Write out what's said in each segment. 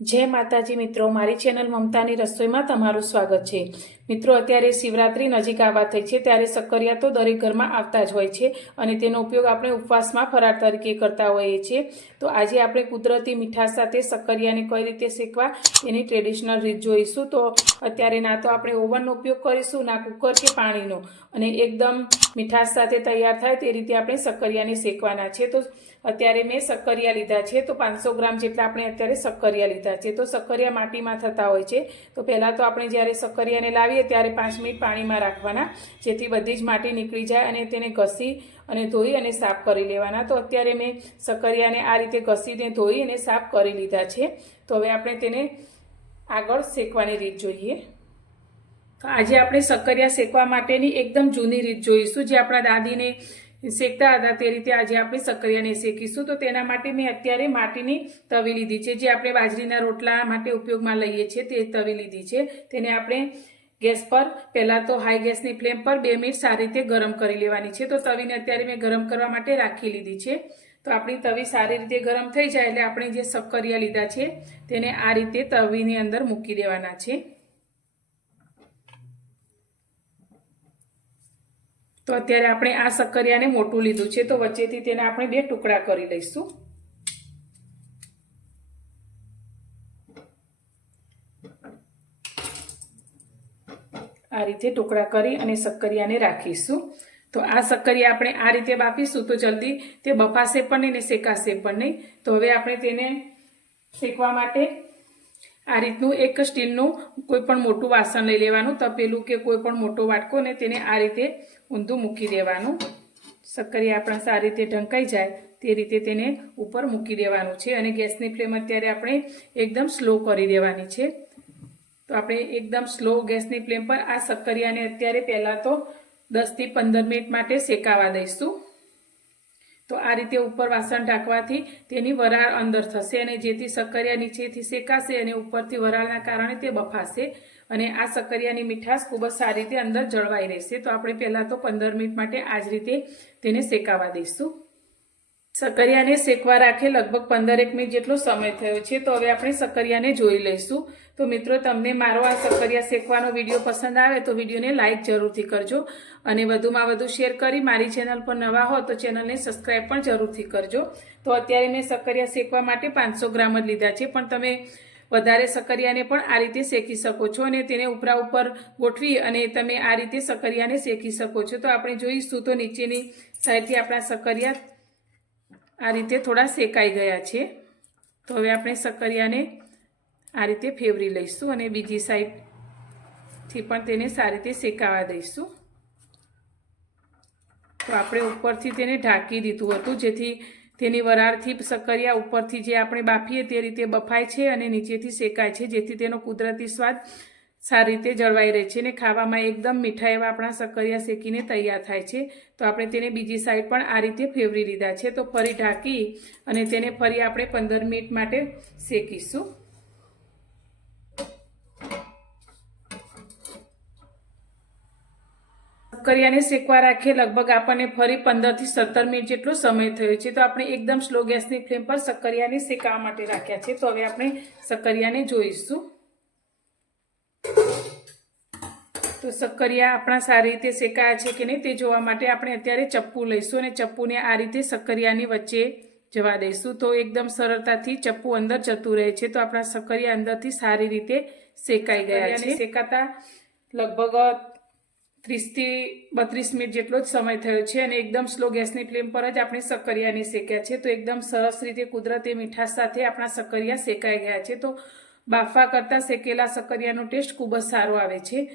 जय माताजी मित्रों, मारी चेनल ममतानी रसोई में तमारुं स्वागत है। मित्रों, अत्यारे शिवरात्रि नजीक आवा थई छे त्यारे सक्करिया तो दरेक घर में आवता ज होय छे अने तेनो उपयोग आपणे उपवास में फराळ तरीके करता होईए छे। तो आज आपणे कुदरती मीठाश साथे सक्करियाने कई रीते शेकवा एनी ट्रेडिशनल रीत जोईशुं। तो अत्यारे ना तो आपणे ओवननो उपयोग करीशुं ना कुकर के पाणीनो, अने एकदम मीठाश साथे तैयार थाय ते रीते आपणे सक्करियाने शेकवाना छे। तो अत्यारे मैं सक्करिया लीधा छे, तो 500 ग्राम जेटला आपणे अत्यारे सक्करिया लीधा छे। तो सक्करिया माटीमां थता होय छे, तो पहेला तो आपणे ज्यारे सक्करियाने लावीए त्यारे 5 मिनिट पाणीमां राखवाना, जेथी बधी ज माटी निकળી જાય અને તેને ઘસી અને ધોઈ અને સાફ કરી લેવાના। તો અત્યારે મેં सक्करियाने આ રીતે ઘસીને ધોઈ અને સાફ કરી લીધા છે। તો હવે આપણે તેને આગળ શેકવાની રીત જોઈએ। તો આજે આપણે सक्करिया શેકવા માટેની એકદમ જૂની રીત જોઈશું, જે આપણા દાદીને शेकता था ते रीते आज आपणे सक्करियाने शेकीशुं। तो तेना माटे मैं अत्यारे माटीनी तवी लीधी छे, जे आपणे बाजरीना रोटला माटे उपयोगमां लईए छीए ते तवी लीधी छे। तेने आपणे गैस पर पहला तो हाई गैसनी फ्लेम पर 2 मिनिट सारी रीते गरम करी लेवानी छे। तो तवीने अत्यारे मैं गरम करवा माटे राखी लीधी छे। तो आपणी तवी सारी रीते गरम थई जाय एटले आपणे जे सक्करिया लीधा छे तेने आ रीते तवीनी अंदर मूकी देवाना छे। तो अत्यारे आपणे आ सक्करियाने मोटुं लीधुं छे, तो वच्चेथी तेना आपणे 2 टुकड़ा करी लईशुं। आ रीते टुकड़ा करी अने सक्करियाने राखीशुं। तो आ सक्करिया आपणे आ रीते बाफीशुं तो जल्दी ते बफाशे पण नहीं ने शेकाशे पण नहीं। तो हवे आपणे तेने शेकवा माटे आ रीतनु एक स्टीलनु कोईपण मोटुं वासण लई लेवानुं, तपेलुं के कोईपण मोटो वाटको ने तेने आ रीते ऊंधुं मूकी देवानुं। सक्करिया आपणा सारी रीते ढंकाई जाय ते रीते तेने उपर मूकी देवानुं छे अने गैसनी फ्लेम अत्यारे आपणे एकदम स्लो करी देवानी छे। तो आपणे एकदम स्लो गैसनी फ्लेम पर आ सक्करियाने अत्यारे पहेला तो 10 થી 15 मिनिट माटे शेकावा दईशुं। तो आ रीते उपर वासण ढांकवाथी तेनी वराळ अंदर थशे अने जेथी सक्करिया नीचेथी शेकाशे अने उपरथी वराळना कारणे ते बफाशे अने आ सक्करियानी मीठाश खूब ज सारी रीते अंदर जळवाई रहेशे। तो आपणे पहेला तो 15 मिनिट माटे आ ज रीते तेने शेकावा दईशुं। सक्करियाने शेकवा राखे लगभग 15 मिनिट जेटलो समय थयो छे। तो हवे आपणे सक्करियाने जोई लईशुं। तो मित्रों, तमने मारो आ सक्करिया शेकवानो विडियो पसंद आवे तो विडियोने लाइक जरूरथी करजो अने वधुमां वधु शेर करी मारी चेनल पर नवा हो तो चेनलने सब्सक्राइब पण जरूरथी करजो। तो अत्यारे मैं सक्करिया शेकवा माटे 500 ग्राम ज लीधा छे, पण तमे वधारे सक्करियाने पण आ रीते शेकी शको छो अने तेने उपरा उपर गोठवी अने तमे आ रीते सक्करियाने शेकी शको छो। तो आपणे जोईशुं तो नीचेनी साइडथी आपणा सक्करिया आ रीते थोड़ा शेकाई गया छे। तो हवे आपणे सक्करियाने आ रीते फेवरी लईशुं अने बीजी साइड थी पण तेने सारी रीते शेकावा दईशुं। तो आपणे उपरथी तेने ढांकी दीधुं हतुं, जेथी तेनी वराळथी सक्करिया उपरथी जे आपणे बाफीए ते रीते बफाय छे अने नीचेथी शेकाय छे, जेथी तेनो कुदरती स्वाद सारी रीते जळवाई रहे छे ने खावामां एकदम मीठा एवा आपणा सक्करिया शेकीने तैयार थाय छे। तो आपणे तेने बीजी साइड पण आ रीते फेवरी लीधा छे। तो फरी ढांकी अने तेने फरी आपणे 15 मिनिट माटे शेकीशुं। सक्करियाने शेकवा राखे लगभग आपणे फरी 15 થી 17 मिनिट जेटलो समय थयो छे। तो आपणे एकदम स्लो गैसनी फ्लेम पर सक्करियाने शेकावा माटे राख्या छे। तो हवे आपणे सक्करियाने जोईशुं। तो सक्करिया अपना सारी रीते शेकाया छे कि नहीं ते जोवा माटे आपणे अत्यारे चप्पू लईशुं अने चप्पूने आ रीते सक्करियानी वच्चे जवा दईशुं। तो एकदम सरळताथी चप्पू अंदर जतुं रहे छे। तो आपणा सक्करिया अंदरथी सारी रीते शेकाई गया छे। शेकाता लगभग 30 થી 32 मिनिट जेटलो ज समय थयो छे अने एकदम स्लो गैसनी फ्लेम पर ज आपणे सक्करियाने शेक्या छे। तो एकदम सरस रीते कुदरती मीठाश साथे आपणा सक्करिया शेकाई गया छे। तो बाफा करता शेकेला सक्करियानो टेस्ट खूब ज सारो आवे छे।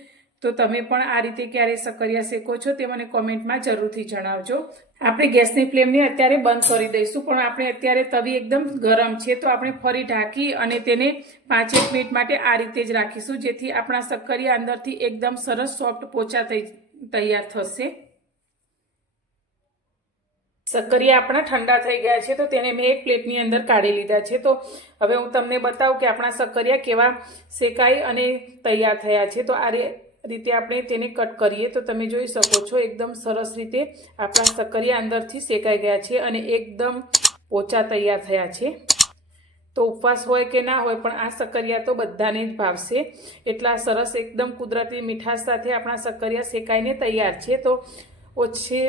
तो तमे पण आ रीते क्यारे सक्करिया शेको छो ते मने कमेंटमां जरूरथी जणावजो। आपणे गैसनी फ्लेमने अत्यारे बंध करी दईशुं, पण आपणे अत्यारे तवी एकदम गरम छे। तो आपणे फरी ढांकी अने तेने 5-1 मिनिट माटे आ रीते ज राखीशुं, जेथी आपणा सक्करिया अंदरथी एकदम सरस सॉफ्ट पोचा तैयार थशे। सक्करिया अपना ठंडा थई गया छे, तो तेने मैं एक प्लेटनी अंदर काढी लीधा छे। तो हवे हूँ तमने बताऊं कि आपणा सक्करिया केवा शेकाई अने तैयार थया छे। तो आ रीते आपणे तेने कट करीए तो तमे जोई शको छो एकदम सरस रीते आपणा सक्करिया अंदरथी शेकाई गया छे अने एकदम पोचा तैयार थया छे। તો ઉપવાસ હોય કે ના હોય પણ આ સક્કરિયા તો બધાને જ ભાવશે. એટલા સરસ એકદમ કુદરતી મીઠાશ સાથે આપણા સક્કરિયા શેકાઈને તૈયાર છે. તો ઓછી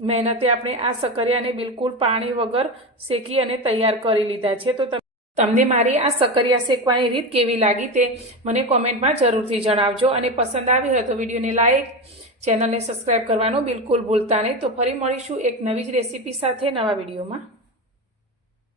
મહેનતે આપણે આ સક્કરિયાને બિલકુલ પાણી વગર શેકી અને તૈયાર કરી લીધા છે. તો તમને મારી આ સક્કરિયા શેકવાની રીત કેવી લાગી તે મને કોમેન્ટમાં જરૂરથી જણાવજો. અને પસંદ આવી હોય તો વિડીયોને લાઈક, ચેનલને સબસ્ક્રાઈબ કરવાનું બિલકુલ ભૂલતા નહીં. તો ફરી મળીશું એક નવી જ રેસીપી સાથે નવા વિડીયોમાં.